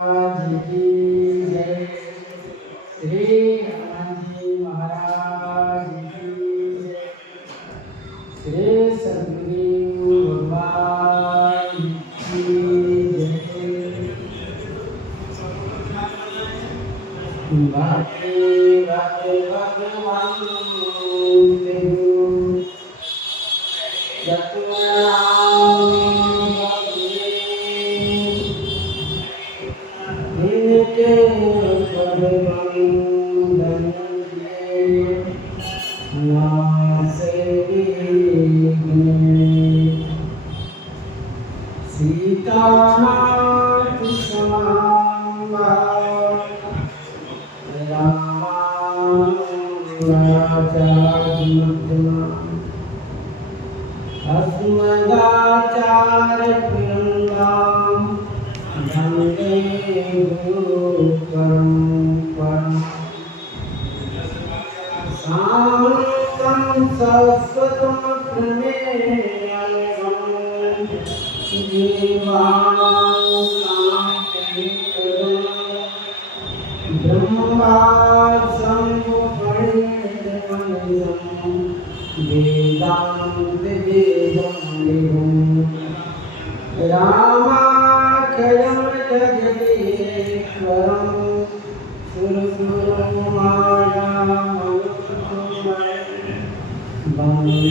जी की जय। श्री हनुमान जी महाराज की जय। श्री सद्गुरु भगवान की जय। भक्ति भक्ति भगवान सीतानाथ समाम अस्मदाचार्य प्रियंगाम वंदे गुरु परंपराम् शांतं शाश्वतं प्रणेयं जीवानां शान्तिप्रदं ब्रह्मासमुपनिषदमनिषं वेदान्तवेदमनिषं रामाख्यं जगदीश्वरं वन्दे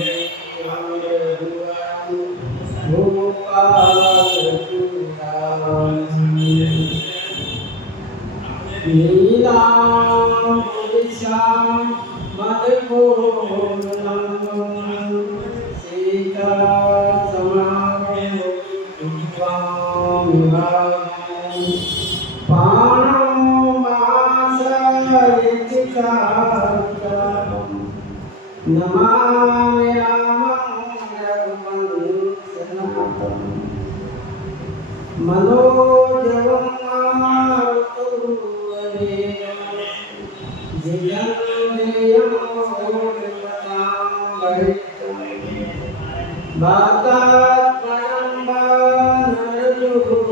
सीता नमामि रामं रघुवंशनाथं मनोजवं मारुततुल्यवेगं जितेन्द्रियं बुद्धिमतां वातात्मनं वानरयूथं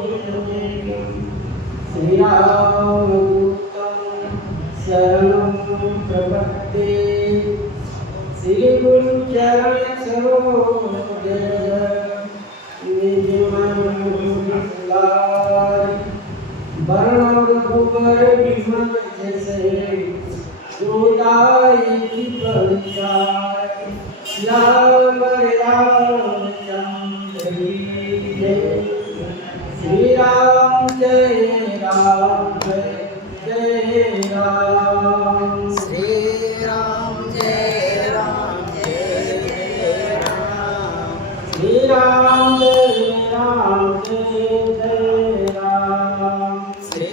श्रीरामदूतं शरणं प्रपद्ये। श्री गुरु चरण सरोज निज मन मुरारी वरण रघुबर विमल जैसे गोदाई की परिचार श्याम रामचंद्र की जय। श्री राम जय राम जय जय राम। श्री राम जय राम श्री राम जय राम श्री राम जय राम श्री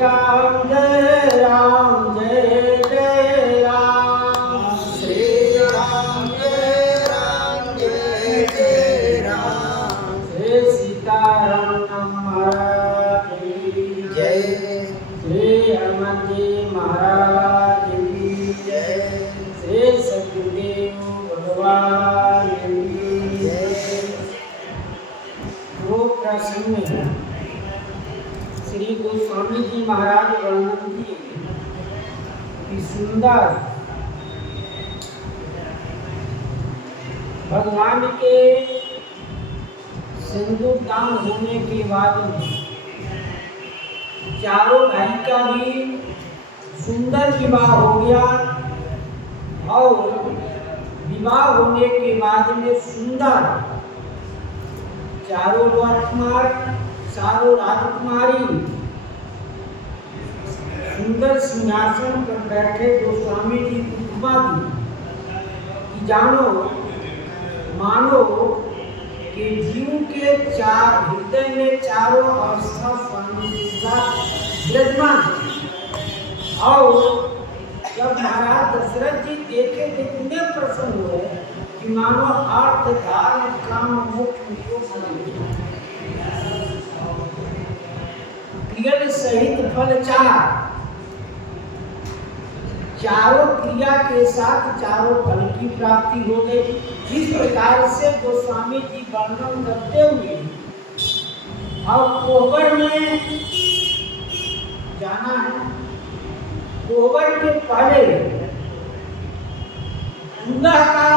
राम जय राम श्री राम जय राम श्री सीताराम महाराज की जय। श्री हनुमान जी महाराज की जय। श्री सद्गुरुदेव भगवान की जय। वो प्रसंग में श्री गोस्वामी जी महाराज वर्णन की कि सुंदर भगवान के सिंदूर दान होने के बाद में चारों भाई का भी सुंदर विवाह हो गया और विवाह होने के बाद में सुंदर चारों राजकुमार चारों राजकुमारी सुंदर सिंहासन पर बैठे गोस्वामी जी को उपमा दी कि जानो मानो कि जीव के चार हृदय में चारों अवस्था विराजमान है। और जब महाराज दशरथ जी देखे तो इतने प्रसन्न हुए कि मानो अर्थ धर्म काम मोक्ष क्रिया सहित फल चारों क्रिया के साथ चारों फल की प्राप्ति हो गई। जिस प्रकार से गोस्वामी जी वर्णन करते हुए अब कोहबर में जाना है। कोहबर के पहले दूल्हा का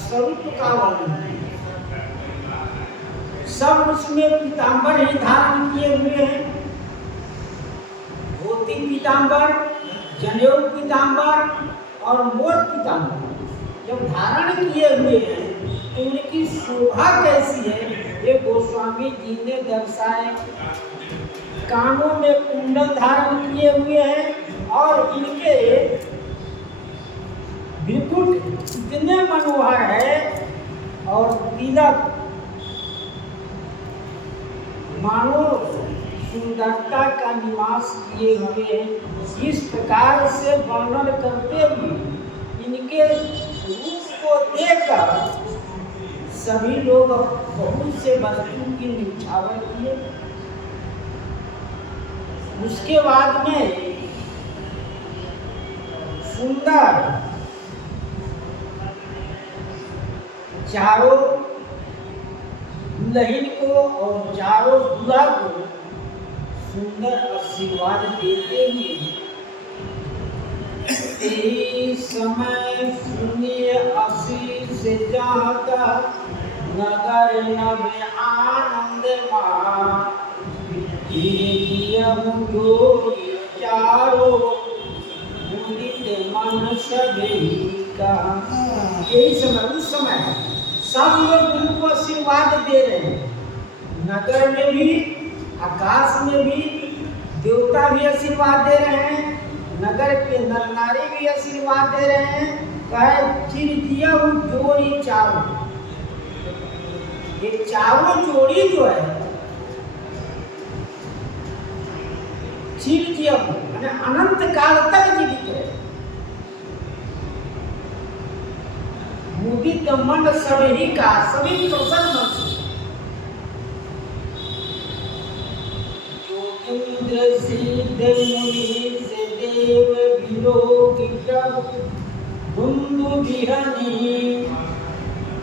स्वरूप का वर्णन है। सब उसमें पीताम्बर ही धारण किए हुए हैं, धोती पीताम्बर, जनेऊ पीताम्बर और मोर पीताम्बर जब धारण किए हुए हैं तो उनकी शोभा कैसी है ये गोस्वामी जी ने दर्शाए। कानों में कुंडल धारण किए हुए हैं और इनके बिल्कुल इतने मनोहर है और तिलक मानो सुंदरता का निवास किए हुए हैं। इस प्रकार से वर्णन करते हुए इनके रूप को देखकर सभी लोग बहुत से वस्तु की निछावर किए। उसके बाद में सुंदर चारों दुल्हन को और चारों दूल्हा को सुंदर आशीर्वाद देते हुए समय सुनिए आशीष जाता नगर नवे आनंद चारों मुदित मन सभी का। यही समय उस समय सब लोग उनको आशीर्वाद दे रहे हैं। नगर में भी आकाश में भी देवता भी आशीर्वाद दे रहे हैं, नगर के नर नारी भी आशीर्वाद दे रहे हैं। कहे चिर दिया जोड़ी चारों, ये चारों जोड़ी जो है चिर दिया माने अनंत काल तक जीवित है। मुदित मन सभी का, सभी प्रसन्न मन से। योगींद्र सिद्ध मुनि से देव विलोकित धुंधु विहनी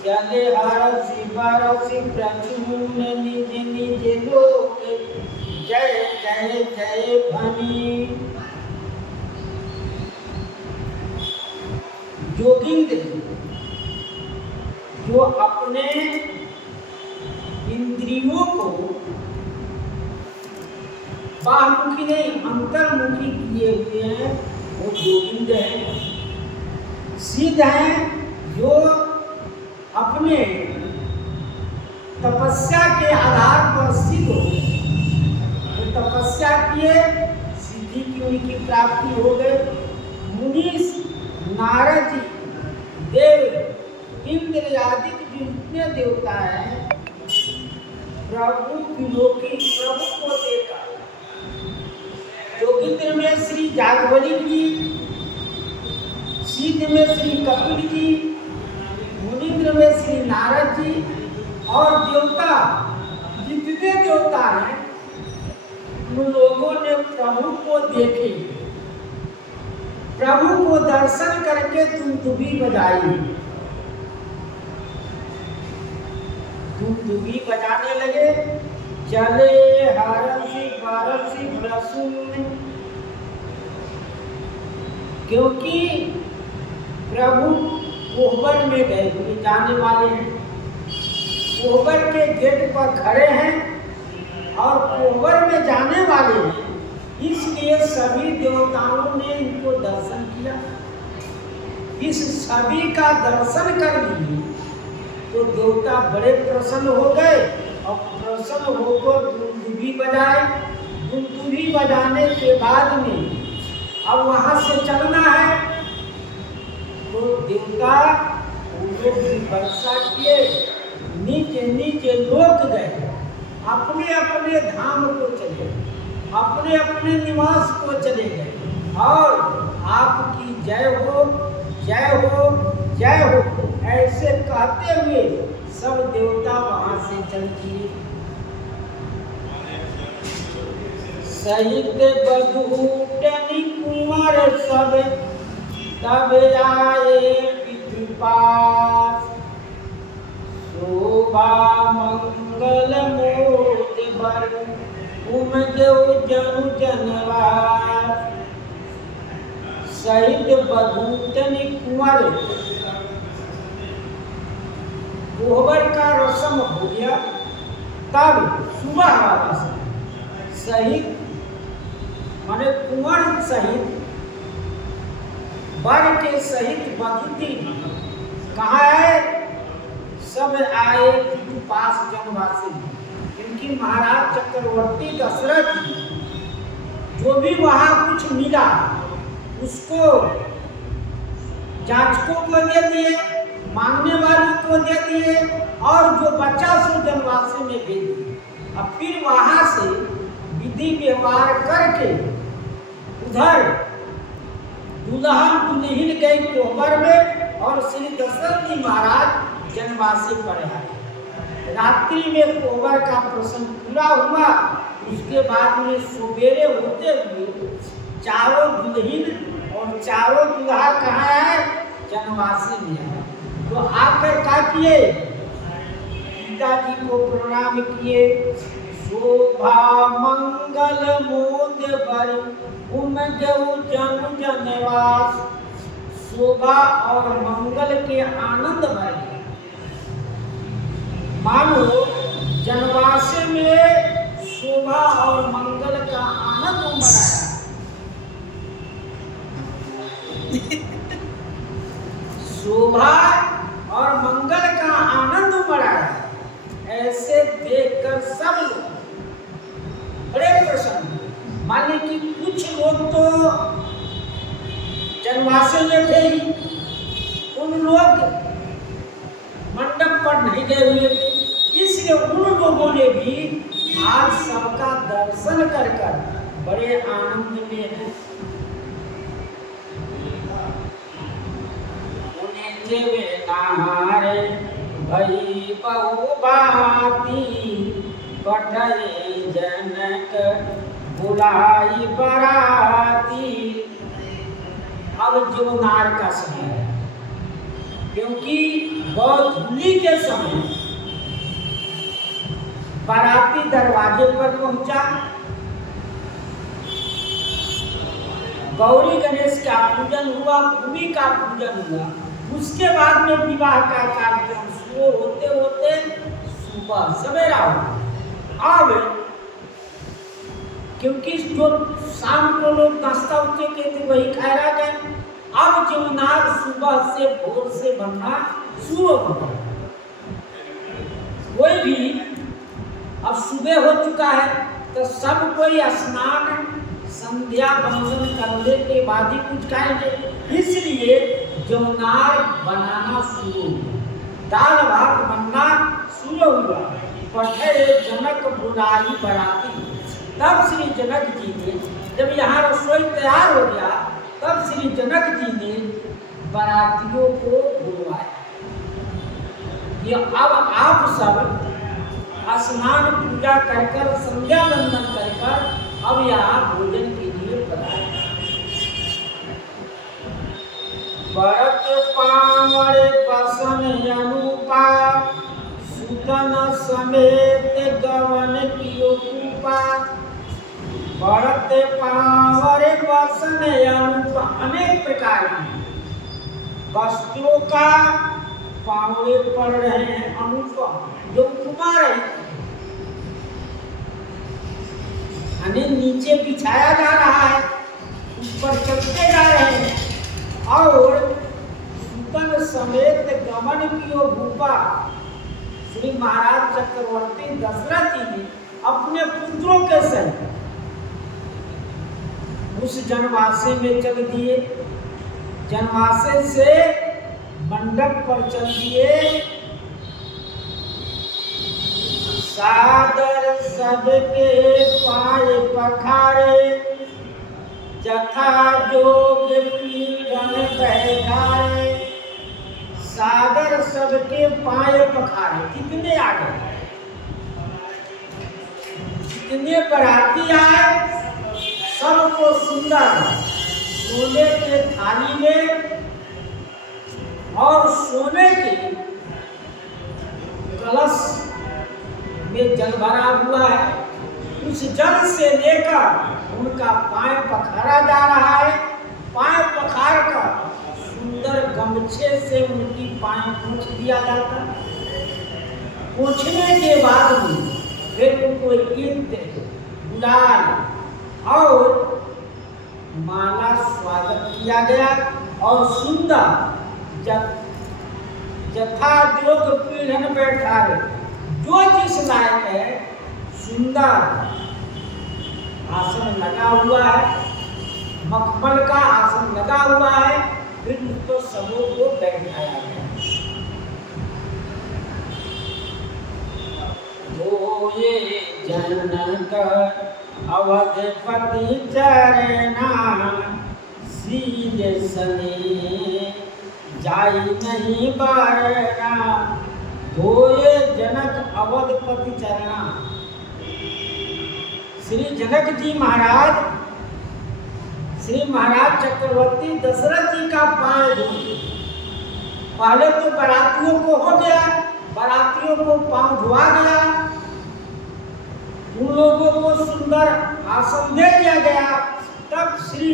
चले हरसि बरसि प्रचून निज निज लोक जय जय जय भनी। योगींद्र जो अपने इंद्रियों को बाहमुखी नहीं अंतर्मुखी किए हुए हैं वो योगींद्र है। सिद्ध हैं जो अपने तपस्या के आधार पर सिद्ध हो गए। तो तपस्या किए सिद्धि की उनकी प्राप्ति हो गई। मुनीष नारद जी देव इंद्र आदि जितने देवता हैं प्रभु विलोकी प्रभु को देखा। योगींद्र में श्री जागवली जी, सिद्ध में श्री कपिल जी, मुनींद्र में श्री नारद जी और देवता जितने देवता हैं उन लोगों ने प्रभु को देखे। प्रभु को दर्शन करके दुबी बजाई, दुबी बजाने लगे। चले हरसि बरसि प्रसून, क्योंकि प्रभु कोहबर में गए हुए जाने वाले हैं। कोहबर के गेट पर खड़े हैं और कोहबर में जाने वाले हैं, इसलिए सभी देवताओं ने इनको दर्शन किया। इस सभी का दर्शन कर लिए तो देवता बड़े प्रसन्न हो गए और प्रसन्न होकर दुंदुभी बजाए। दुंदुभी बजाने के बाद में अब वहां से चलना है तो देवता फूलों की वर्षा किए, नीचे नीचे लोक गए, अपने अपने धाम को चले, अपने अपने निवास को चले गए और आपकी जय हो जय हो जय हो ऐसे कहते हुए सब देवता वहां से चल दिए। सहित बधूटनी कुंवर सब तब आए पितृ पास, शोभा मंगल मोद बर उमजो जनु जनवार सहित बधूतन कुंवर। कोहबर का रस्म हो गया, तब सुबह वाला समय सहित माने कुंवर सहित वर के सहित बधूती कहाँ है? सब आए पास जनवासी, क्योंकि महाराज चक्रवर्ती दशरथ जो भी वहां कुछ मिला उसको जांचकों को दे दिए, मांगने वालों को दे दिए, और जो बच्चा सो जनवासी में भेज दिए। अब फिर वहां से विधि व्यवहार करके उधर दुल्हन दुल्हिन गई कोहबर में, और श्री दशरथ जी महाराज जनवासी पर आए। रात्रि में कोहबर का प्रसंग पूरा हुआ। उसके बाद में सवेरे होते हुए चारों दुल्हिन और चारों दुल्हा कहाँ है? जनवासी में है। तो आकर क्या किए? पिताजी को प्रणाम किए। शोभा मंगल मोद बर उमजो जनु जनवास। शोभा और मंगल के आनंद भर मानो जनवासी में शोभा और मंगल का आनंद उमड़ा। शोभा और मंगल का आनंद उमड़ा। ऐसे देखकर सब लोग बड़े प्रसन्न। मान ली कि कुछ लोग तो जनवासी में थे, उन लोग मंडप पर नहीं गए हुए थे, इसलिए उन लोगों ने भी आज सबका दर्शन कर बड़े आनंद में है। नारे भई बहु भांति पठे जनक बुलाई बराती। अब जीवनार का समय है, क्योंकि गौधूली के समय बाराती दरवाजे पर पहुंचा। गौरी गणेश का पूजन हुआ, भूमि का पूजन हुआ। उसके बाद में विवाह का कार्यक्रम शुरू होते होते सुबह सवेरा हुआ। अब क्योंकि जो शाम को लोग नाश्ता उठे के थे वही खाया गए। अब जीवनाग सुबह से भोर से बनना शुरू हो गया। कोई भी अब सुबह हो चुका है तो सब कोई स्नान संध्या वंदन करने के बाद ही कुछ खाएंगे। इसलिए जौनार बनाना शुरू हुआ, दाल भात बनना शुरू हुआ। पठे जनक बुलाई बराती। तब श्री जनक जी ने, जब यहाँ रसोई तैयार हो गया, तब श्री जनक जी ने बारातियों को बुलवाया। ये अब आप सब स्नान पूजा कर संध्या वंदन कर अब यहाँ भोजन के लिए पधारे। भरत पावड़े बसन अनुपा सुतन समेत गवन कियो कृपा। भरत पावड़े बसन अनुपा, अनेक प्रकार की वस्त्रों का पावड़े पड़ रहे हैं। अनुपा जो उपमा रही, नीचे बिछाया जा रहा है, ऊपर चलते जा रहे हैं। और सुतन समेत गमन कियो भूपा। श्री महाराज चक्रवर्ती दशरथ जी ने अपने पुत्रों के सहित उस जनवासे में चल दिए। जनवासे से मंडप पर चल दिए। सादर सबके पाए पखारे, जथा जोग पीड़न बैठाए। सादर सबके पाए पखारे, कितने आ गए, जितने बराती आए सबको सुंदर सोने के थाली में और सोने के कलश में जल भरा हुआ है, उस जल से लेकर उनका पांव पखारा जा रहा है। पांव पखार कर सुंदर गमछे से उनकी पांव पोंछ दिया जाता है। पोंछने के बाद में फिर उनको इत्र, गुलाल और माला स्वागत किया गया और सुंदर यथा जोग पीढ़न बैठाए, जो जिस लायक है सुंदर आसन लगा हुआ है, मखमल का आसन लगा हुआ है, फिर उसको सबों को बैठाया गया। धोए जनक अवधपति चरना, सील सने जाई नहीं बारना। धोए जनक अवधपति चरना, श्री जनक जी महाराज, श्री महाराज चक्रवर्ती दशरथ जी का पांव धोए। पहले तो बारातियों को हो गया, बारातियों को पांव धुआ गया, उन लोगों को सुंदर आसन दे दिया गया। तब श्री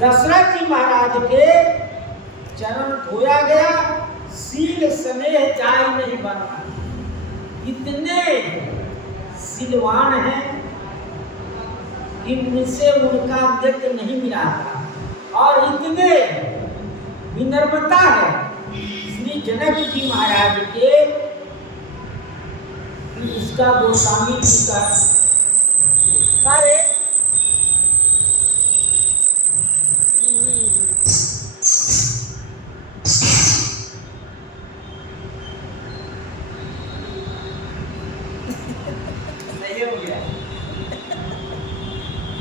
दशरथ जी महाराज के चरण धोया गया। सील स्नेह जाय नहीं बना, इतने सिलवान हैं कि मुझसे उनका नृत्य नहीं मिला था और इतने विनम्रता है श्री जनक जी महाराज के, इसका गोस्वामी जी का कार्य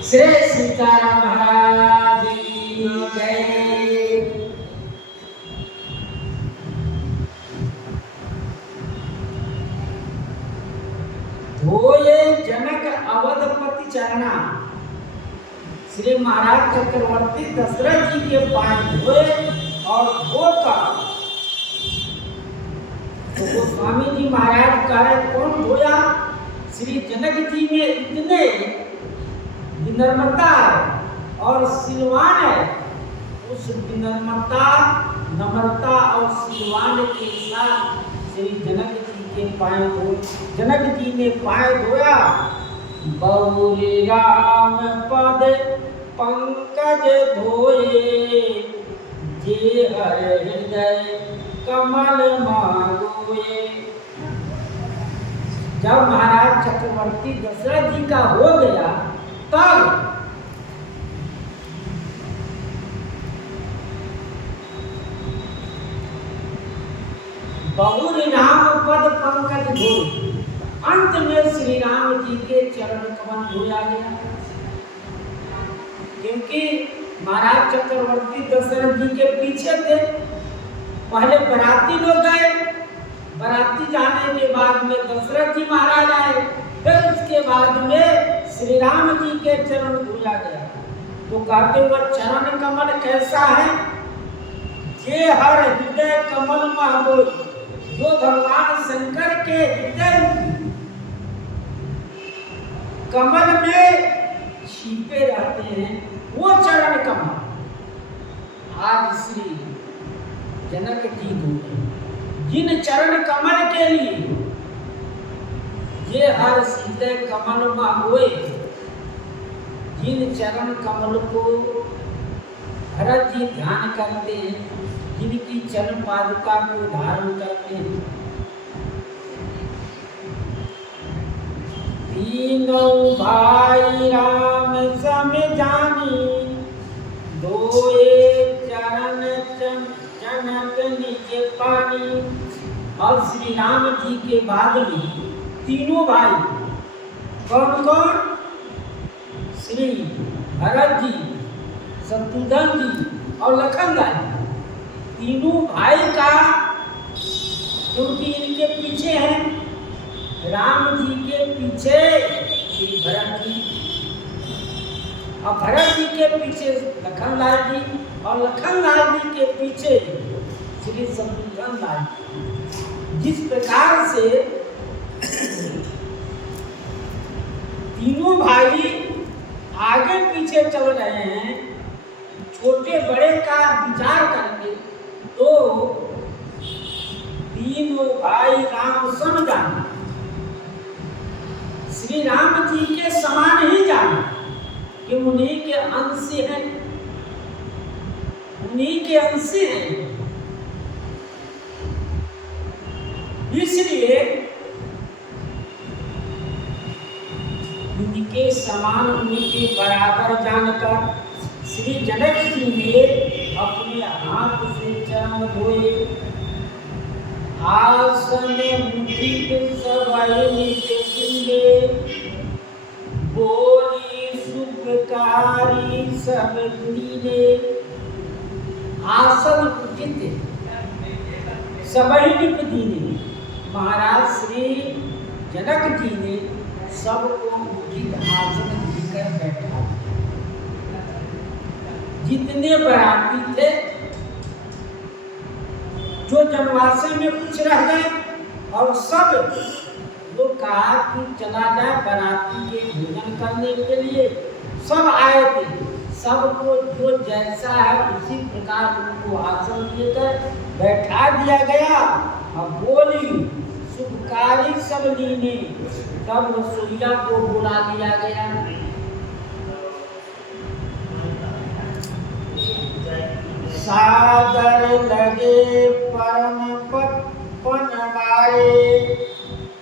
श्री सीताराम महाराज की जय। धोए जनक अवधपति चरना, श्री महाराज चक्रवर्ती दशरथ जी के पांव धोए और धोकर तो गोस्वामी जी महाराज कार्य कौन धोया? श्री जनक जी में इतने विनम्रता और सिलवान है, उस विनम्रता, नम्रता और सिलवान के साथ श्री जनक जी के पांव धोए। जनक जी ने पांव धोया। बहुरी राम पद पंकज धोए, जे हर हृदय कमल मांगोए। जब महाराज चक्रवर्ती दशरथ जी का हो गया तब बहुरी राम पद पंकज धोए, अंत में श्री राम जी के चरण कमल धोया गया। क्योंकि महाराज चक्रवर्ती दशरथ जी के पीछे थे। पहले बराती लोग गए, बराती जाने के बाद में दशरथ जी महाराज आए, फिर उसके बाद में श्री राम जी के चरण धोया गया। तो कहते हुए चरण कमल कैसा है? जे हर हृदय कमल महबूब, जो भगवान शंकर के हृदय कमल में छिपे रहते हैं, वो चरण कमल आज श्री जनक जी धोए। जिन चरण कमल के लिए ये हर हृदय कमल हुए, जिन चरण कमल को भरत जी ध्यान करते हैं, जिनकी चरण पादुका को धारण करते हैं, तीनों भाई राम सम जानी, धोए चरण जनक निज पानी। और श्री राम जी के बाद में तीनों भाई कौन कौन? श्री भरत जी, शत्रुघ्न जी और लखन जी, तीनों भाई का, क्योंकि इनके पीछे हैं राम जी के पीछे श्री भरत जी, और भरत जी के पीछे लखनलाल जी, और लखनलाल जी के पीछे श्री शत्रुघ्न लाए। जिस प्रकार से तीनों भाई आगे पीछे चल रहे हैं छोटे बड़े का विचार करके, तो तीनों भाई राम सम जाने, श्री राम जी के समान ही जाने कि उन्हीं के अंश हैं, उन्हीं के अंश हैं। इसलिए उनके समान उनके बराबर जानकर श्री जनक जी ने अपने हाथ से चरण धोए। आसन मुठित सबहि नित सिंगे, बोली सुखकारी सब दीने। आसन उचित सबहि नित दीने। महाराज श्री जनक जी ने सबको उचित आसन देकर बैठा। जितने बराती थे, जो जनवासे में कुछ रह गए, और सब लोग कहा कि चला जाए बराती के भोजन करने के लिए, सब आए थे। सबको जो जैसा है उसी प्रकार उनको आसन देकर बैठा दिया गया। अब बोली शुभकारी सब लीने, तब रसोइया को बुला लिया गया। सादर लगे परम पनवारे,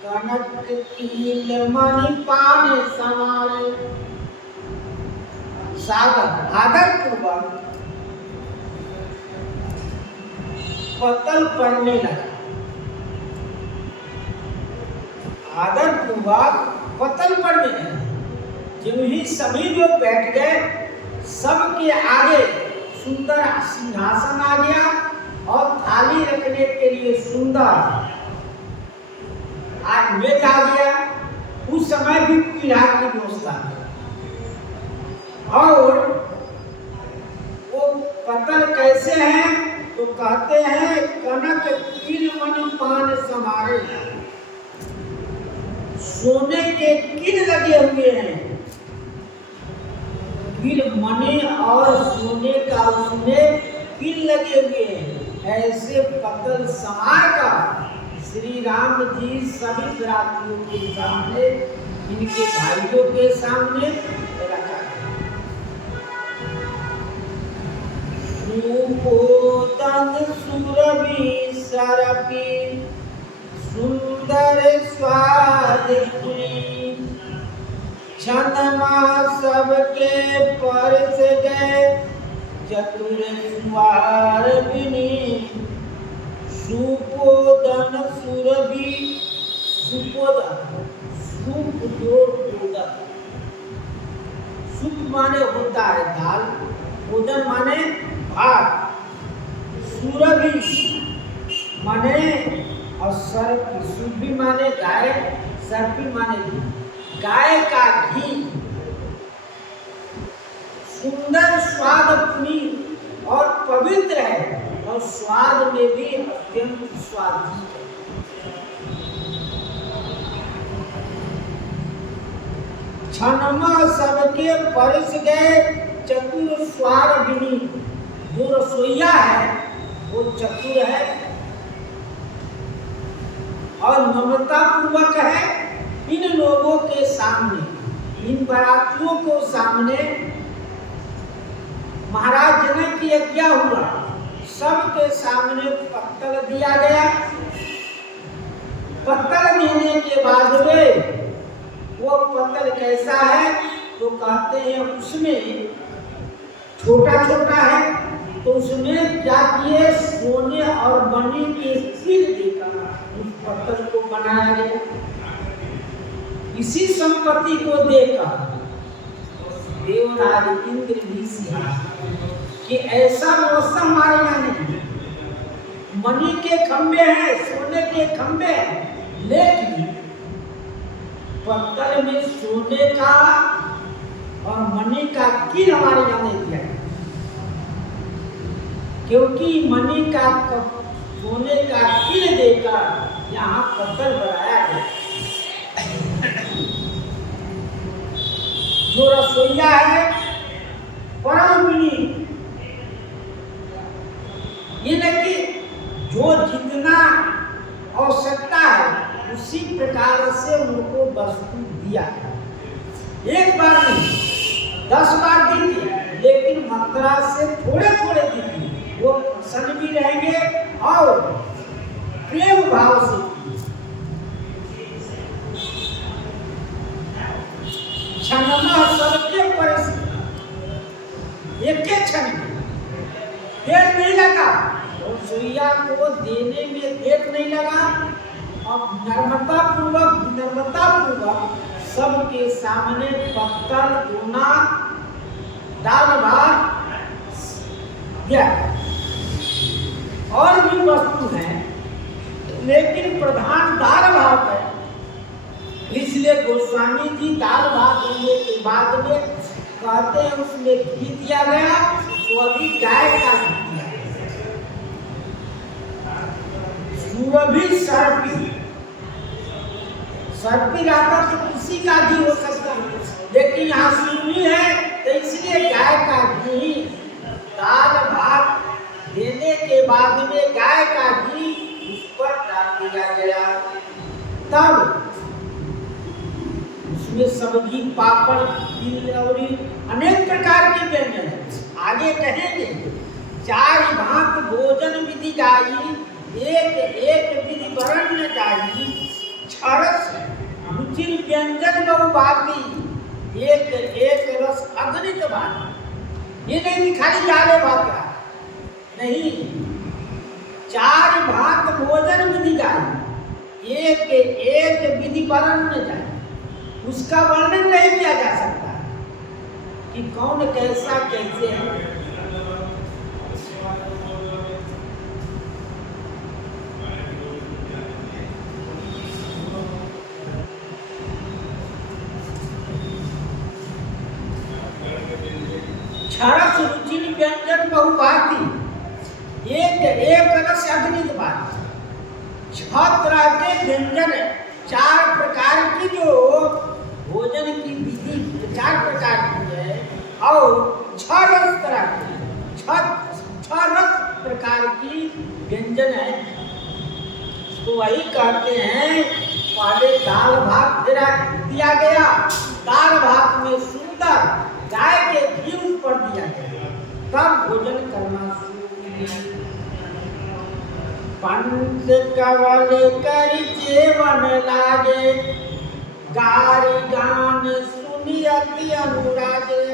कनक कील मणि पान समारे। सादर आदर पूर्वक पतल पड़ने लगा। आदर पूर्वक पतल पड़ने लगा। जब ही सभी लोग बैठ गए, सबके आगे सुंदर सिंहासन आ गया और थाली रखने के लिए सुंदर आज मेज आ गया। उस समय भी पीढ़ा की व्यवस्था, और वो पतल कैसे हैं तो कहते हैं कनक कील मणि पान समारे। सोने के कील लगे हुए हैं, कील मणि और सोने का उसमें कील लगे हुए हैं। ऐसे पतल समार का श्री राम जी सभी बरातियों के सामने, इनके भाइयों के सामने रखा। रूपोदन सुरभि सरपी, सुंदर स्वाद पुरी। छनमा सबके परस गए, चतुर सुवार बिनी। सुपोदन सुरभि, सुपोदन सुप जोदन। सुप माने होता है दाल, ओदन माने भात, सुरभि माने और सर्पी, सुरभि माने गाय, सर्पी माने गाय का घी। सुंदर स्वाद पुनीत और पवित्र है, और स्वाद में भी अत्यंत स्वादिष्ट है। छनमा सबके परस गए, चतुर स्वार बिनी। जो रसोइया है वो चतुर है और नम्रता पूर्वक है। इन लोगों के सामने, इन बरातियों को सामने महाराज जनक की आज्ञा हुआ, सबके सामने पत्तल दिया गया। पत्तल देने के बाद में वो पत्तल कैसा है तो कहते हैं उसमें छोटा छोटा है, तो उसमें क्या किए सोने और मणि के कील देकर उस पत्तल को बनाया गया। इसी संपत्ति को देकर देवराज इंद्र भी सिया कि ऐसा व्यवस्था हमारे यहाँ नहीं। मणि के खंबे हैं, सोने के खंबे हैं, लेकिन पत्तल में सोने का और मणि का कील हमारे यहाँ नहीं दिया, क्योंकि मणि का सोने का तिल देकर यहाँ पत्थर बनाया गया। जो रसोईया है परम विनीत, ये नहीं कि जो जितना आवश्यकता है उसी प्रकार से उनको वस्तु दिया। एक बार नहीं 10 बार दी थी, लेकिन मात्रा से थोड़े थोड़े दी थी। वो प्रसन्न भी रहेंगे और प्रेम भाव से क्षणमा सबके परिस्थिति एक क्षण में देर नहीं लगा, और सुइया को देने में देर नहीं लगा, और नम्रता पूर्वक सबके सामने पत्थर दोना दाल भात दिया। और भी वस्तु है, लेकिन प्रधान दाल भात है, इसलिए गोस्वामी जी दाल भात देने के बाद में कहते हैं उसमें घी दिया गया, तो अभी गाय का घी दिया गया। सुरभि सर्पी रहता तो किसी का घी हो सकता, लेकिन यहाँ सुरभि है तो इसलिए गाय का घी दाल भात देने के बाद में गाय का घी उस पर डाल दिया गया। तब उसमें सब्जी पापड़ तिलौरी अनेक प्रकार के व्यंजन है। आगे कहेंगे 4 भांत भोजन विधि गाई, एक विधि वरण गाई, छरस रुचिर व्यंजन बहुभांति, एक रस अगणित भांति। ये नहीं खाली दाल भात नहीं, 4 भांत भोजन विधि गाई, एक विधि वरण गाई। उसका वर्णन नहीं किया जा सकता कि कौन कैसा कैसे है। क्षरस रुचिर व्यंजन बहुभांति, एक रस अगणित भांति। 6 तरह के व्यंजन, 4 प्रकार की जो भोजन की विधि 4 प्रकार की है, और 6 रस तरह की 6 रस प्रकार की व्यंजन है। तो वही कहते हैं, पहले दाल भात दिया गया, दाल भात में सुंदर गाय के घी पर दिया गया, तब भोजन करना शुरू किया। पंच कवल कर जेवन लागे, गारी गान सुनी अति अनुरागे।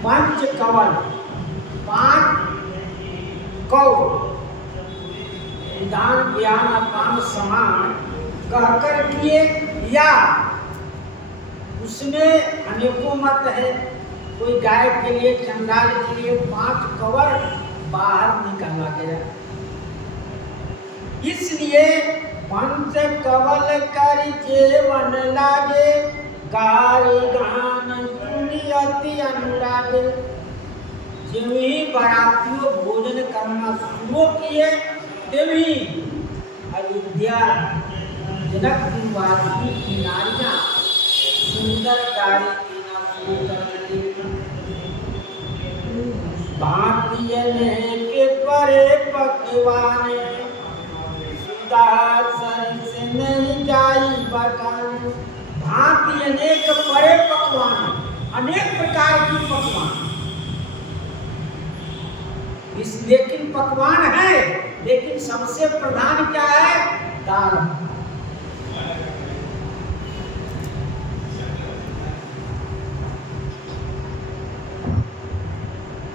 पंच कवल 5 कौ दान ज्ञान अपान समान कहकर किए, या उसमें अनेकों मत है। कोई गाय के लिए, चंडाल के लिए 5 कवर बाहर निकाला गया। इसलिए पंच कवल कर जेवन लागे, गारी गान सुनी अति अनुरागे। जो ही बारातियों भोजन करना शुरू किए, तभी अयोध्या जनकपुरवासी की नारियां सुंदर गारी देना शुरू कर दी। भांतियने के परे पकवान, से नहीं जाई बकाने। भांति अनेक परे पकवान, अनेक प्रकार की पकवान, लेकिन पकवान है, लेकिन सबसे प्रधान क्या है? दाल।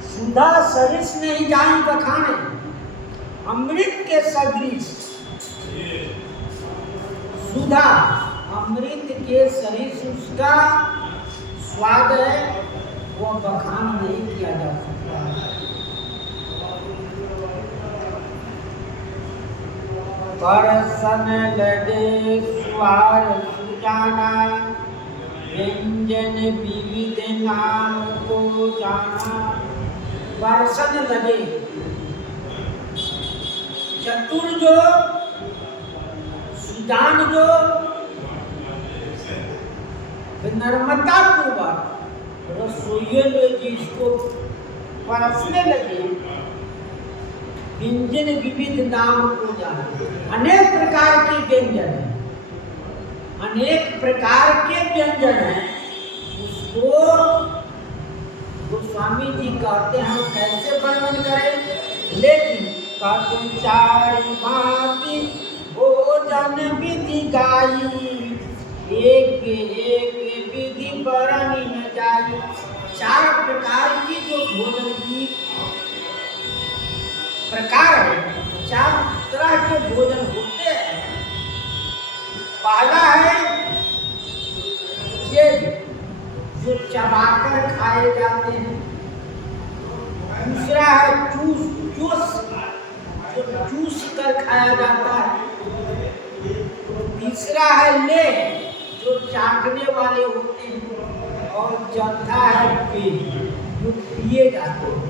सुधा सरिस नहीं जाई बखाने, अमृत के सदृश। सुधा अमृत के सरिस उसका स्वाद है, वो बखान नहीं किया जा सकता। परसन लगे स्वार सुजाना, व्यंजन विविध नाम को जाना। परसन लगे चतुर जो, सुजान जो, नर्मदा पूर्वक रसोइये में जिसको परसने लगे, व्यंजन विविध नाम को जाने। अनेक प्रकार के व्यंजन है, अनेक प्रकार के व्यंजन है। उसको गोस्वामी जी कहते हैं हम कैसे वर्णन करें, लेकिन कहते हैं चार भांति भोजन विधि गाई, एक एक विधि बरनी न जाई। चार प्रकार की जो भोजन की प्रकार है, चार तरह के भोजन होते हैं। पहला है ये जो चबाकर खाए जाते हैं, दूसरा है चूस जो चूस कर खाया जाता है, तीसरा है ले जो चाटने वाले होते हैं, और चौथा है पे जो पिए जाते हैं।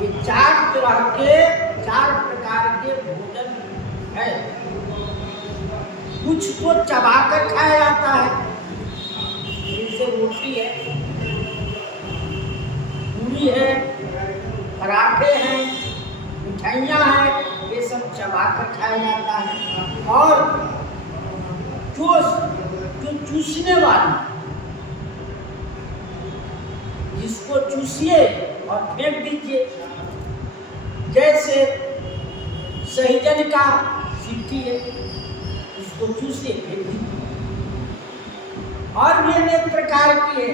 ये चार तरह के, चार प्रकार के भोजन है। कुछ तो चबाकर खाया जाता है, जैसे रोटी है, पूरी है, पराठे हैं, मिठाइयाँ हैं, ये सब चबाकर खाया जाता है। और जो चूसने वाली, जिसको चूसिए और फेंक दीजिए, जैसे सहजन का सिक्की है, उसको चूसिए फेंक दीजिए। और भी अनेक प्रकार की है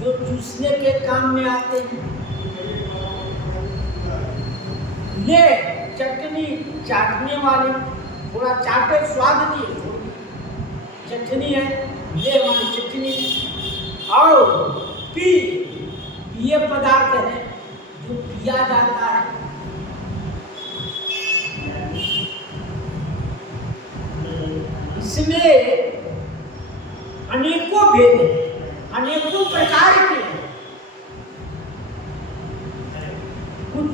जो चूसने के काम में आते हैं। ले चटनी चाटने वाले, थोड़ा चाटे स्वाद दिए, चटनी है, ले वाली चटनी। और पिए पदार्थ है जो पिया जाता है। इसमें अनेकों भेद, अनेकों प्रकार के। कुछ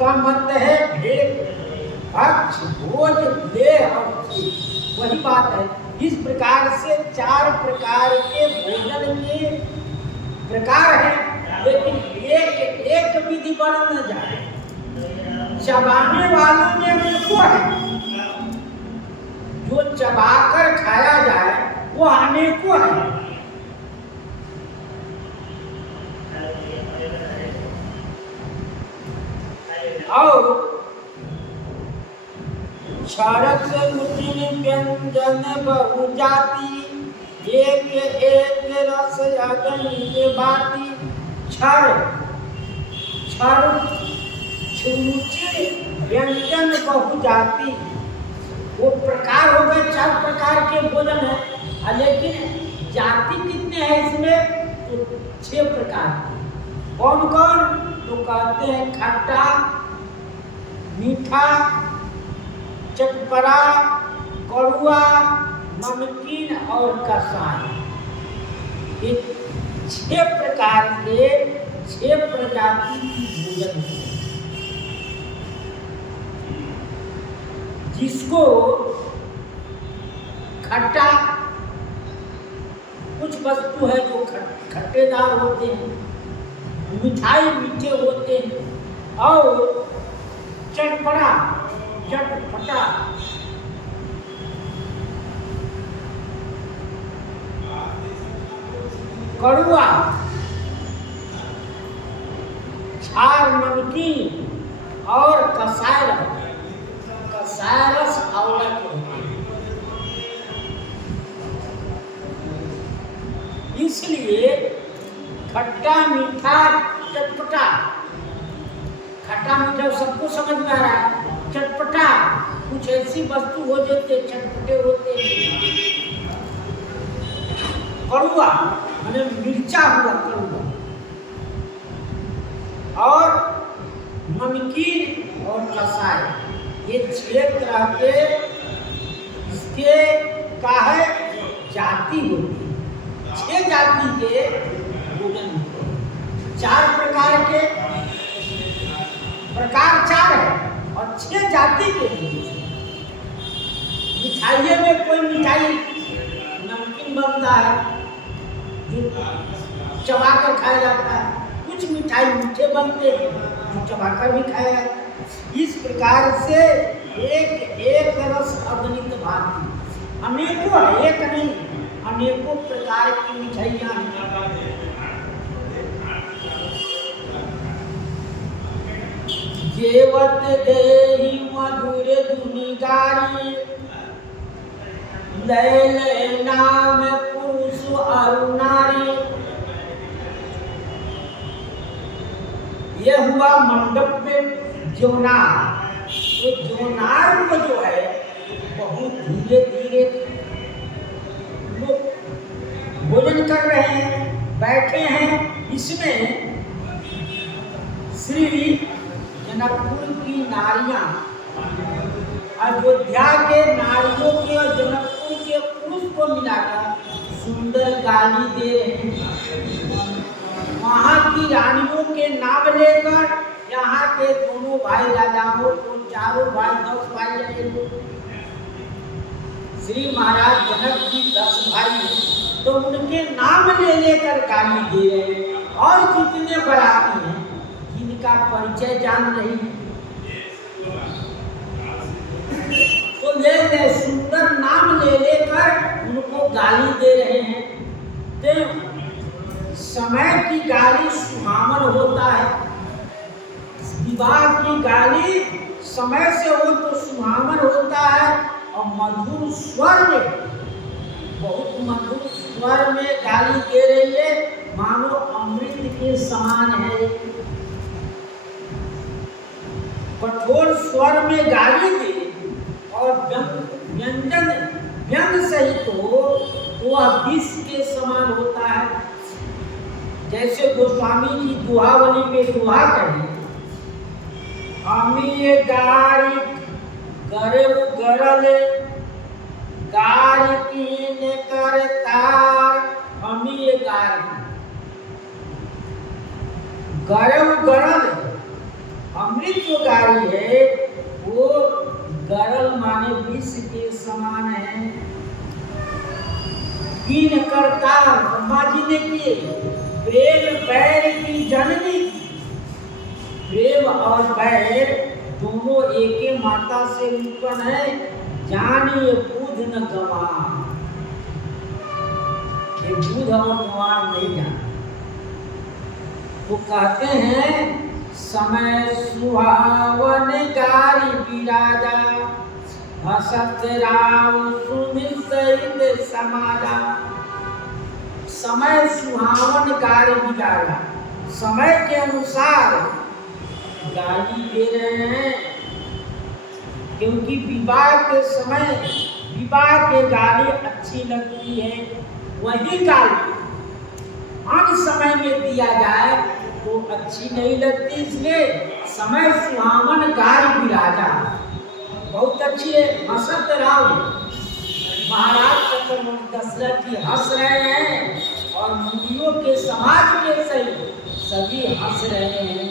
का मत है भेद, भक्ष, भोज, देह और वही बात है। इस प्रकार से चार प्रकार के भोजन के प्रकार है, लेकिन एक एक विधि बन न जाए। चबाने वालों में अनेकों है, जो चबाकर खाया जाए वो अनेकों है। और क्षरक व्यंजन बहु जाति, एक एक रस अगनी बाती। क्षर छुरुचि व्यंजन बहु जाति, वो प्रकार हो गए, चार प्रकार के भोजन है। लेकिन जाति कितने हैं इसमें, तो 6 प्रकार। कौन कौन, तो कहते हैं खट्टा, मीठा, चटपटा, कड़ुआ, नमकीन और कसाई। ये 6 प्रकार के, 6 प्रजाति की भोजन है, जिसको खट्टा, कुछ वस्तु है जो खट्टेदार होते हैं, मिठाई मीठे होते हैं, और चटपटा, चटपटा, कड़ुआ, छार, नमकीन और कसाय रस आंवला के। इसलिए खट्टा, मीठा, चटपटा, खट्टा मीठा सबको समझ में आ रहा है। चटपटा कुछ ऐसी वस्तु हो जाते चटपटे होते हैं। कड़ुआ माने मिर्चा हुआ कड़ुआ, और नमकीन और कसाय, ये 6 तरह के इसके का है जाति होती है। 6 जाति के भोजन होते हैं। 4 प्रकार के, प्रकार 4 है और अच्छे जाति के लिए। मिठाइयों में कोई मिठाई नमकीन बनता है जो चबा कर खाया जाता है, कुछ मिठाई मीठे बनते हैं जो चबा कर भी खाया जाता है। इस प्रकार से एक रस अगणित भांति अनेकों, एक नहीं अनेकों प्रकार की मिठाइयाँ हैं। जेवत देहि मधुर धुनि गारी, लैले नाम पुरुष और नारी। यह हुआ मंडप में जोनार। तो जोनार को जो है बहुत धीरे धीरे लोग भोजन कर रहे हैं, बैठे हैं। इसमें श्री जनकपुर की नारियां, अयोध्या के नारियों के और जनकपुर के पुरुष को मिलाकर सुंदर गाली दे रहे हैं। वहाँ की रानियों के नाम लेकर यहाँ के दोनों भाई राजाओं को, चारों भाई 10 भाई रहे, श्री महाराज जनक जी 10 भाई, तो उनके नाम ले लेकर गाली दे रहे हैं। और जितने बराती हैं जिनका परिचय जान नहीं, तो ले सुंदर नाम ले लेकर उनको गाली दे रहे हैं। तो समय की गाली सुहावन होता है। विवाह की गाली समय से हो तो सुहावन होता है। और मधुर स्वर में, बहुत मधुर स्वर में गाली दे रही है, मानो अमृत के समान है। कठोर स्वर में गाली दे और व्यंग सहित हो तो वह विष के समान होता है। जैसे गोस्वामी जी दुहावली में दुहा कहे, अमी गारी गरल गरल गारी कीन कर तार। अमी गारी गरल गरल, अमृत जो गारी है वो गरल माने विष के समान है। कीन करता ब्रह्मा जी ने किए, प्रेम बैर की जननी। प्रेम और बैर दोनों एके माता से उत्पन्न है, जानिए बुध न गवार। ये बुध और गवार नहीं जाना। वो कहते हैं समय सुहावन गारी विराजा, हसत राम सुनि सहित समाजा। समय सुहावन गारी विराजा, समय के अनुसार गाली दे रहे हैं। क्योंकि विवाह के समय विवाह के गाली अच्छी लगती है, वही गाली अन्य समय में दिया जाए तो अच्छी नहीं लगती। इसलिए समय सुहावन गारी विराजा बहुत अच्छी है। हसत राम, महाराज चक्रवर्ती दशरथ जी हंस रहे हैं और मुनियों के समाज के सही सभी हंस रहे हैं।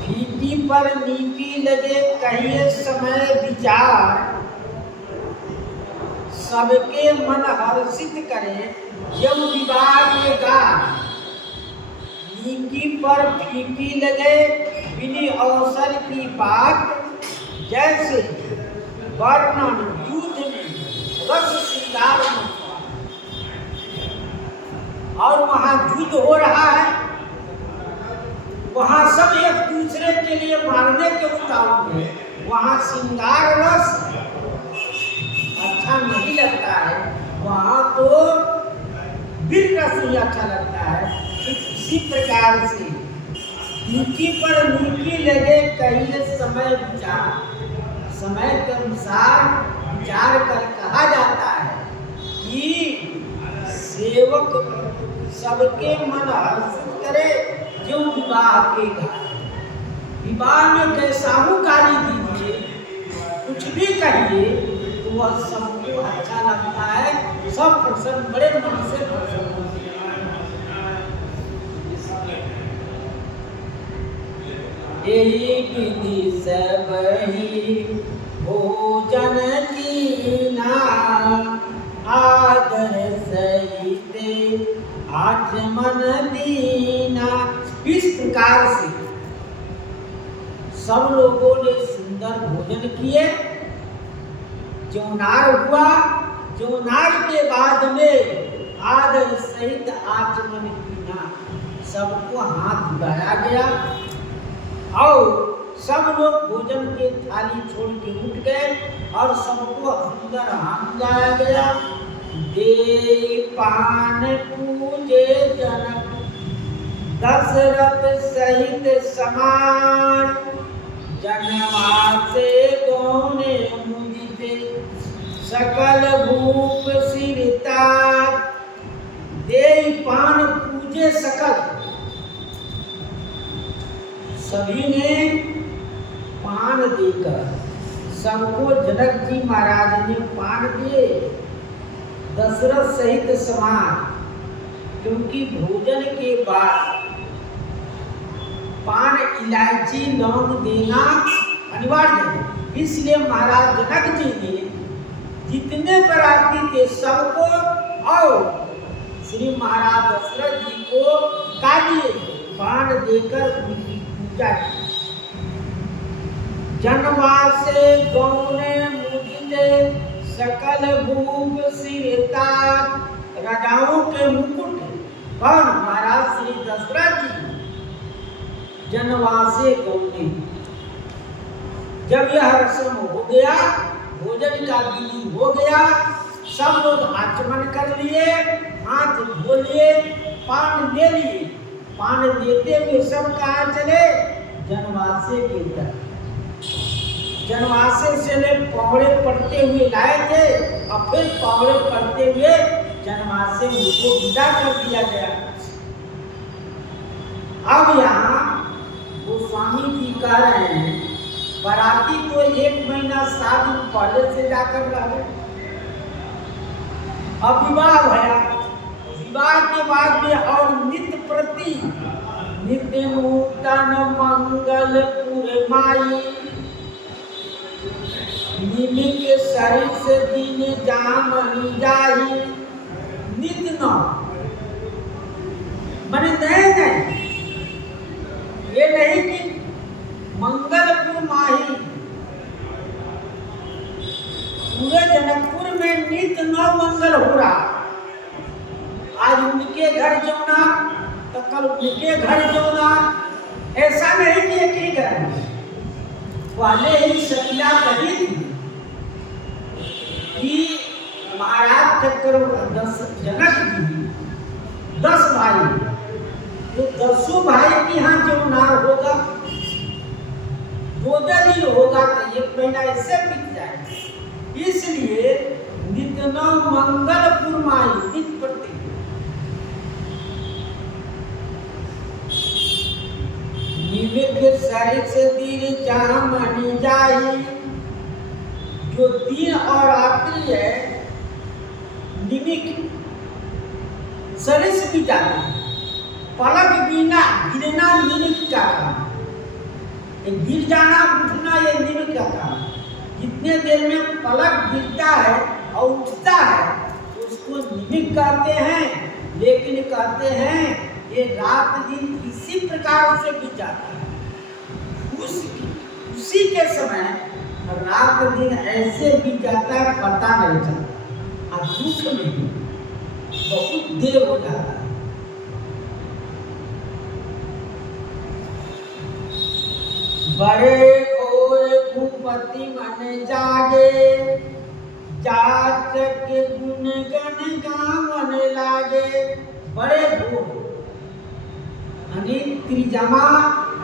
फीकी पर नीकी लगे कहिए समय विचार, सबके मन हर्षित करे जब विवाह के गान। नीकी पर फीकी लगे बिनी अवसर की बात, जैसे वर्णन युद्ध में रस श्रृंगार में। और वहाँ युद्ध हो रहा है, वहाँ सब एक दूसरे के लिए मारने के उतावल में। वहाँ श्रृंगार रस अच्छा नहीं लगता है, वहाँ तो वीर रस ही अच्छा लगता है। इसी प्रकार से नीति पर नीति लगे कहिए समय विचार। समय के अनुसार विचार कर कहा जाता है कि सेवक सबके मन हर्षित करे जो विवाह के गाली। विवाह में कैसाहू गाली दीजिए, कुछ भी कहिए तो वह सबको अच्छा लगता है, सब प्रसन्न, बड़े मन से प्रसन्न होते हैं। यही विधि सबही भोजन कीना, आदर सहित आचमन दीना। इस प्रकार से सब लोगों ने सुंदर भोजन किए। ज्योनार हुआ, ज्योनार के बाद में आदर सहित आचमन कीना, सबको हाथ बढ़ाया गया और सब लोग भोजन के थाली छोड़ के उठ गए और सबको अंदर हाथ लगाया गया। दे पान पूजे जनक दशरथ सहित समान, जनवासे गौने मुदिते सकल भूप सिरता। दे पान पूजे सकल, सभी ने पान देकर सबको जनक जी महाराज ने पान दिए, दशरथ सहित समान, क्योंकि भोजन के बाद पान इलायची लौंग देना अनिवार्य है। इसलिए महाराज जनक जी ने जितने बराती थे सबको और श्री महाराज दशरथ जी को का दिए, पान देकर उनकी पूजा की। जनवासे गौने मुदिते सकल भूप सिरता, राजाओं के मुकुट कौन? महाराज श्री दशरथ जी। जनवासे गौने, जब यह रस्म हो गया, भोजन का विधि हो गया, सब लोग आचमन कर लिए, हाथ धो लिए, पान ले लिए। पान देते हुए सब कहाँ चले? जनवासे के तरफ। जनवासे से ले पौड़े पड़ते हुए लाए थे और फिर पौड़े पड़ते हुए जनवासे उनको विदा कर दिया गया। अब यहाँ गोस्वामी जी कह रहे हैं, बाराती तो 1 महीना 7 दिन पहले से जाकर रहे। अब विवाह भया, विवाह के बाद में और नित्य प्रति नित्य नूतन मंगल पुर माई, निमिक सरिस दिन जामनी जाही। नित्य न माने नए, ये नहीं कि मंगलपुर माही, पूरे जनकपुर में नित्य नौ मंगल हो रहा। आज उनके घर जौना तो कल उनके घर जौना, ऐसा नहीं कि एक ही घर में। पहले ही सतिया कही थी कि महाराज जनक जी 10 भाई, तो 10 भाई के यहाँ जौनार होगा, 2 दिन होगा तो 1 महीना ऐसे बीत जाएगा। इसलिए नित्य नौ मंगलपुर माई, नित्य प्रति निमिक सरिस दिन जामनी जाही। जो दिन और रात्रि है, निमिक सरिस भी जाती है, पलक गिरना निमिक का काम। गिर जाना उठना ये निमिक का काम। जितने देर में पलक गिरता है और उठता है उसको निमिक कहते हैं। लेकिन कहते हैं ये रात दिन इसी प्रकार से बीत जाता है। उसी के समय रात दिन ऐसे बीत जाता है, पता नहीं चलता। और दुख में बहुत देर हो जाता है। बड़े और भूपति मन जागे, जाचक गुण गण गावन लागे। बड़े भूप यानी त्रिजमा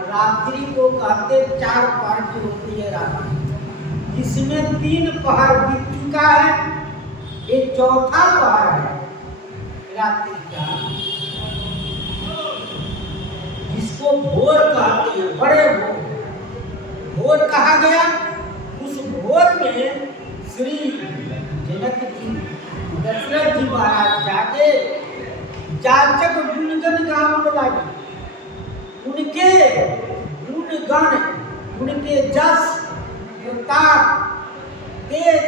रात्रि को कहते 4 पार्टी होती है रात्रि, जिसमें 3 पहर बीत चुका है, ये 4था पहर है रात्रि का, जिसको भोर कहते हैं। बड़े भोर कहा गया। उस भोर में श्री जनक जी दशरथ जी महाराज जाके जाचक गुणगण गावन लागे। उनके गुणगण उनके जस प्रताप तेज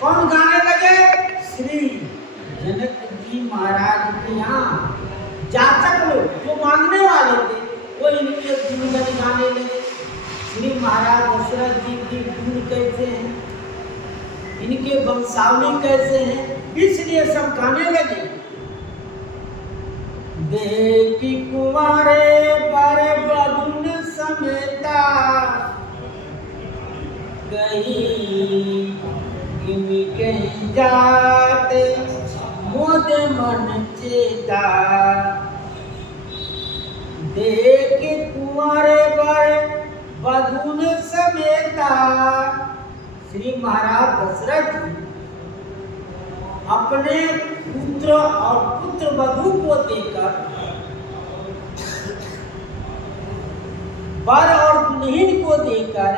कौन गाने लगे? श्री जनक जी महाराज के यहाँ जातक लोग जो मांगने वाले थे वो इनके गुणगान गाने लगे। श्री महाराज दशरथ जी की गुण कैसे हैं, इनके वंशावली कैसे हैं, इसलिए सब गाने लगे। देखी कुंवारे बर बधुन समेता गई कहीं जाते मोद मन चेता। देख कुंवारे बर बधुन समेता, श्री महाराज दशरथ जी अपने पुत्र और पुत्र वधू को देकर वर और दुल्हन को देकर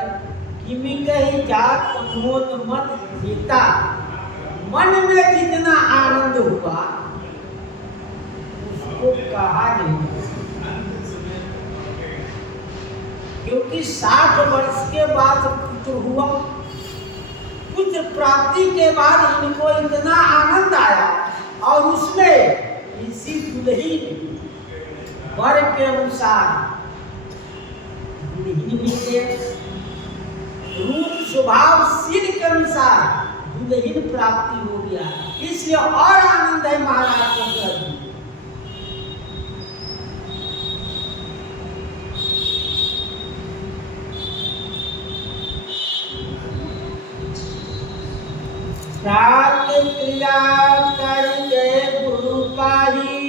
किमी कही जात मोद मत जीता। मन में जितना आनंद हुआ उसको कहा नहीं, क्योंकि 60 वर्ष के बाद पुत्र हुआ। पुत्र प्राप्ति के बाद इनको इतना आनंद आया और उसमें इसी दुल्हन वर के अनुसार दुल्हन मिल गए, रूप स्वभाव शील के अनुसार दुल्हन प्राप्ति हो गया, इसलिए और आनंद है महाराज दशरथ जी। प्रात क्रिया कर गए गुरु पाही,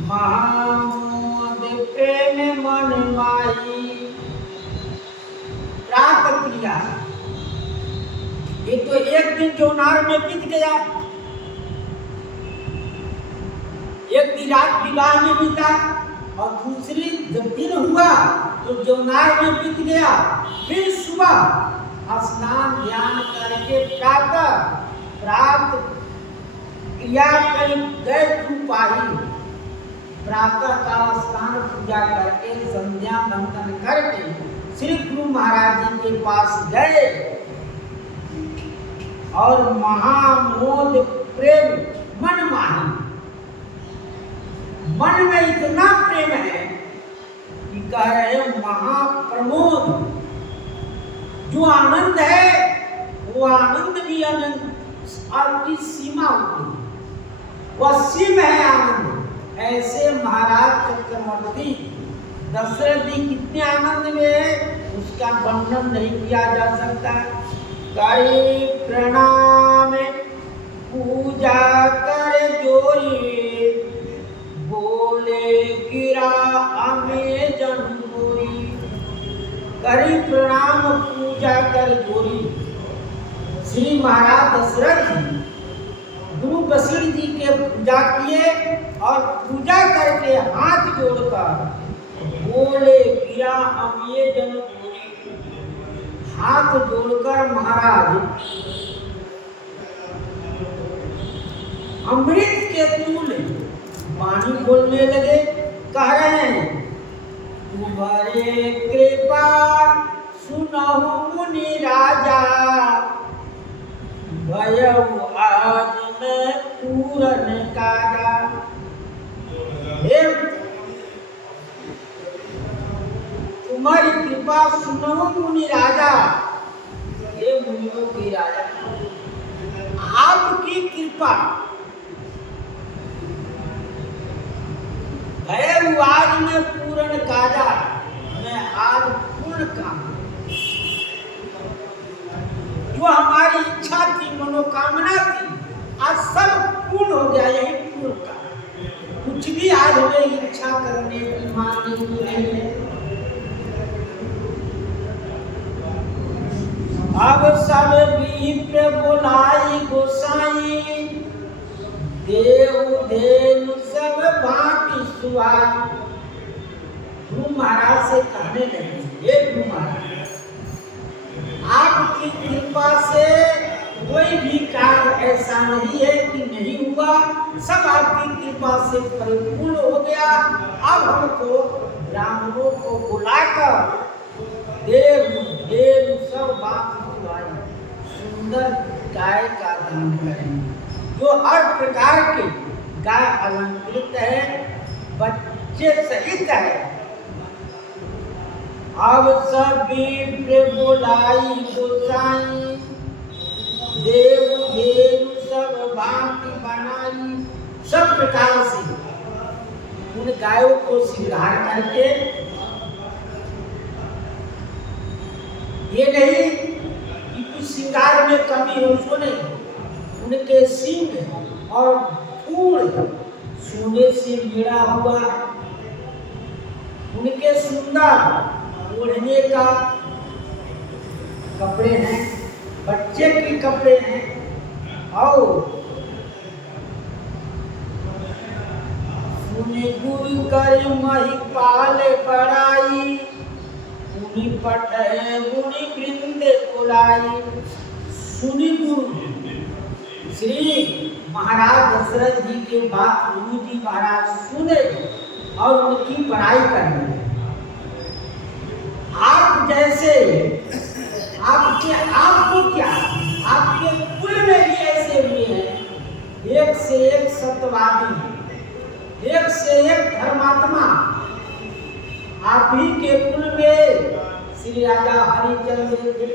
महामोद प्रेम मन माही। प्रात क्रिया, ये तो एक दिन जौनार में बीत गया, एक दिन रात विवाह में बीता और दूसरी जब दिन हुआ तो जौनार में बीत गया। फिर सुबह स्नान ध्यान करके प्रातः प्राप्त क्रिया कर गए गुरु पाही। प्रातः का स्नान पूजा करके संध्या बंदन करके श्री गुरु महाराज जी के पास गए और महामोद प्रेम मन माही। मन में इतना प्रेम है कि कह रहे महाप्रमोद, जो आनंद है वो आनंद भी आनंद आपकी सीमा होती है, वह सीम है आनंद। ऐसे महाराज चक्रवर्ती दशरथ जी कितने आनंद में है उसका वर्णन नहीं किया जा सकता। कई प्रणाम पूजा कर जोरी, बोले गिरा अमे जनोरी। करी प्रणाम पूजा कर जोरी, श्री महाराज दशरथ जी गुरु वशिष्ठ जी के पूजा किए और पूजा करके हाथ जोड़कर बोले गिरा अमिये जनोरी। हाथ जोड़कर महाराज अमृत के तुल्य वाणी बोलने लगे, कह रहे हैं तुम्हारे कृपा सुनहु मुनि राजा, भयउ आज मैं पूरन काजा। तुम्हारी कृपा सुनहु मुनि राजा, हे मुनियों की राजा, आपकी कृपा भयउ आज मैं पूर्ण काजा, मैं आज पूर्ण काम, जो हमारी इच्छा थी मनोकामना थी आज सब पूर्ण हो गया। यही पूर्ण का कुछ भी आज हमें इच्छा करने की मांगने की नहीं है। अब सब विप्र बोलाई गोसाई, देव धेनु सब भांति सुहाई। गुरु महाराज से कहने लगे, हे गुरु महाराज, आपकी कृपा से कोई भी कार्य ऐसा नहीं है कि नहीं हुआ, सब आपकी कृपा से परिपूर्ण हो गया। अब हमको ब्राह्मणों को बुलाकर देव देव सब बात सुनाई, सुंदर गाय का दान करें, जो हर प्रकार के गाय अलंकृत है, बच्चे सहित है। अब सभी बुलाई गोसाई, देव देव सब भांति बनाई। सब प्रकार से उन गायों को श्रृंगार करके, ये नहीं कि कुछ श्रृंगार में कमी हो, सुने उनके सींग और फूल सोने से मेड़ा हुआ, उनके सुंदर ओढ़ने का कपड़े हैं, बच्चे के कपड़े हैं, और सुने गुरु कर महिपाल बड़ाई, मुनि पठे मुनि वृंद बुलाई। सुनी गुरु श्री महाराज दशरथ जी के बात गुरु जी महाराज सुने और उनकी पढ़ाई करने। आप जैसे आपको क्या, आपके कुल में भी ऐसे हुए हैं, एक से एक सत्यवादी, एक से एक धर्मात्मा। आप ही के कुल में श्री राजा हरिचंद्र थे,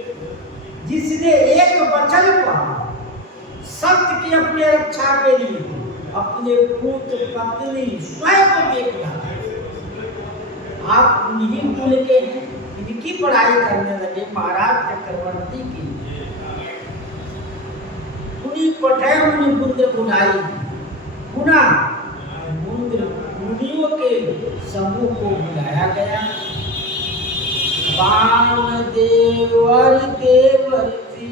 जिसने एक वचन पर सत्य की अपने रक्षा के लिए अपने पुत्र पत्नी स्वयं को देख रहा। आप उन्हीं कुल के हैं, इनकी पढ़ाई करने लगे महाराज चक्रवर्ती की। मुनि पठे मुनि पुत्र बुलाई, पुनः मुनियों के समूह को बुलाया गया। वामदेवर देवर्षि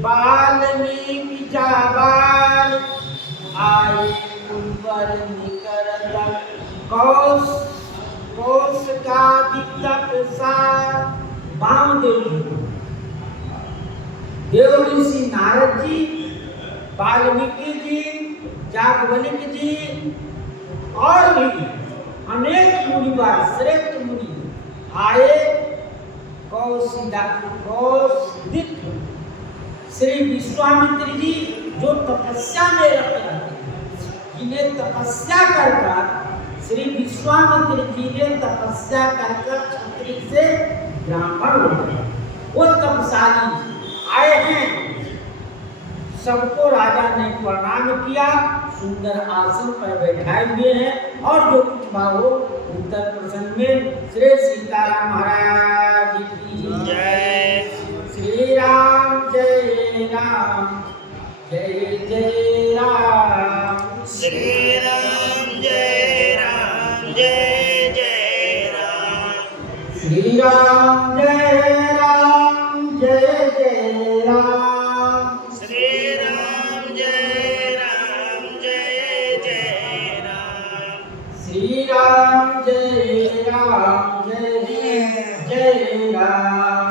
वाल्मीकि जाबाल, आए कुंवर निकरत कौश का दिक्कत सार। वामदेव देवर्षि नारद जी, वाल्मीकि जी, जागवल्क्य जी और भी अनेक मुनिवर श्रेष्ठ मुनि आए। कौशिक श्री विश्वामित्र जी जो तपस्या में रहते हैं, जिन्हें तपस्या कर श्री विश्वामित्र जी ने तपस्या कर क्षत्रिय से ब्राह्मण हो गए, वो तपशाली आए हैं। सबको राजा ने प्रणाम किया, सुंदर आसन पर बैठाए हुए हैं। और जो कुछ भावो उत्तर प्रसन्न में श्री सीताराम महाराज की जय। श्री राम जय राम, जय जय राम। श्री राम जय राम, जय जय राम। श्री राम जय राम, जय जय राम। श्री राम जय राम, जय जय राम। श्री राम जय राम, जय जय राम।